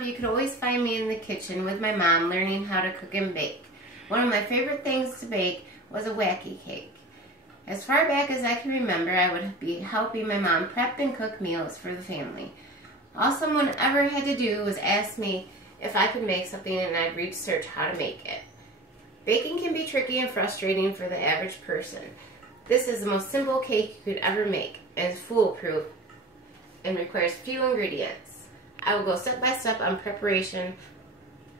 up, you could always find me in the kitchen with my mom learning how to cook and bake. One of my favorite things to bake was a Wacky cake. As far back as I can remember, I would be helping my mom prep and cook meals for the family. All someone ever had to do was ask me if I could make something, and I'd research how to make it. Baking can be tricky and frustrating for the average person. This is the most simple cake you could ever make, and is foolproof and requires few ingredients. I will go step by step on preparation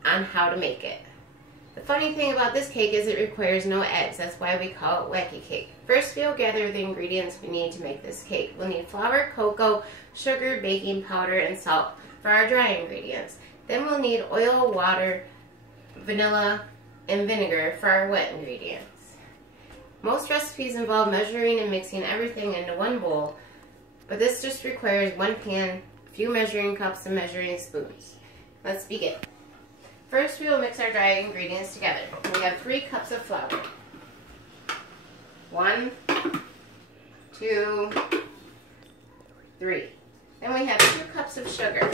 on how to make it. The funny thing about this cake is it requires no eggs. That's why we call it Wacky cake. First, we'll gather the ingredients we need to make this cake. We'll need flour, cocoa, sugar, baking powder, and salt for our dry ingredients. Then we'll need oil, water, vanilla, and vinegar for our wet ingredients. Most recipes involve measuring and mixing everything into one bowl, but this just requires one pan, a few measuring cups, and measuring spoons. Let's begin. First, we will mix our dry ingredients together. We have 3 cups of flour. 1, 2, 3. Then we have 2 cups of sugar.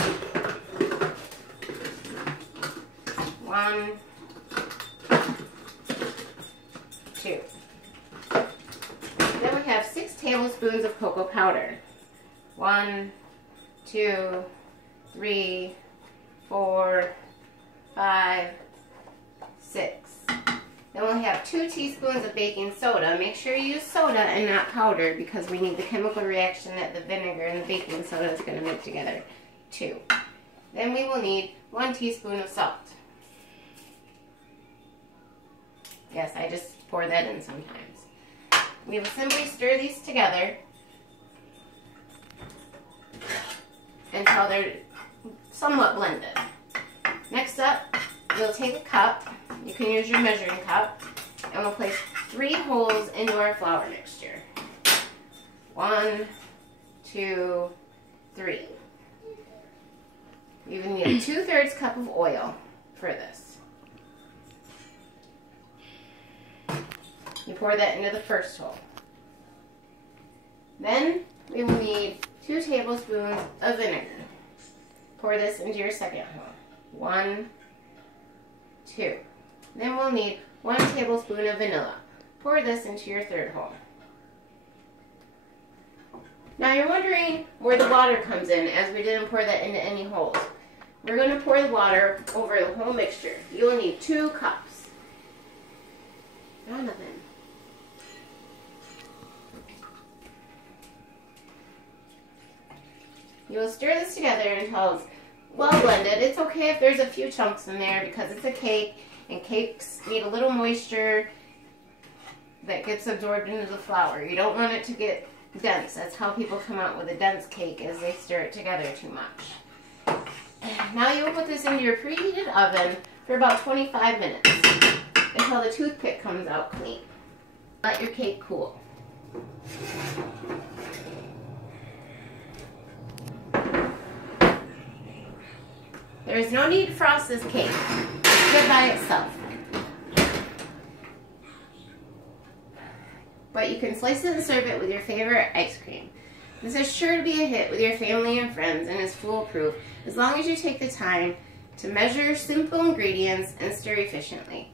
1, 2. Then we have 6 tablespoons of cocoa powder. 1, 2, 3, 4, 5, 6. Then we'll have 2 teaspoons of baking soda. Make sure you use soda and not powder because we need the chemical reaction that the vinegar and the baking soda is going to make together. 2. Then we will need 1 teaspoon of salt. Yes, I just pour that in sometimes. We will simply stir these together until they're somewhat blended. Next up, we'll take a cup, you can use your measuring cup, and we'll place 3 holes into our flour mixture. 1, 2, 3. You even need a 2/3 cup of oil for this. You pour that into the first hole. Then we will need 2 tablespoons of vinegar. Pour this into your second hole. 1, 2. Then we'll need 1 tablespoon of vanilla. Pour this into your third hole. Now you're wondering where the water comes in, as we didn't pour that into any holes. We're going to pour the water over the whole mixture. You will need 2 cups. Donovan. You will stir this together until it's well blended. It's okay if there's a few chunks in there because it's a cake, and cakes need a little moisture that gets absorbed into the flour. You don't want it to get dense. That's how people come out with a dense cake, is they stir it together too much. Now you will put this into your preheated oven for about 25 minutes until the toothpick comes out clean. Let your cake cool. There is no need to frost this cake. It's good by itself. But you can slice it and serve it with your favorite ice cream. This is sure to be a hit with your family and friends and is foolproof as long as you take the time to measure simple ingredients and stir efficiently.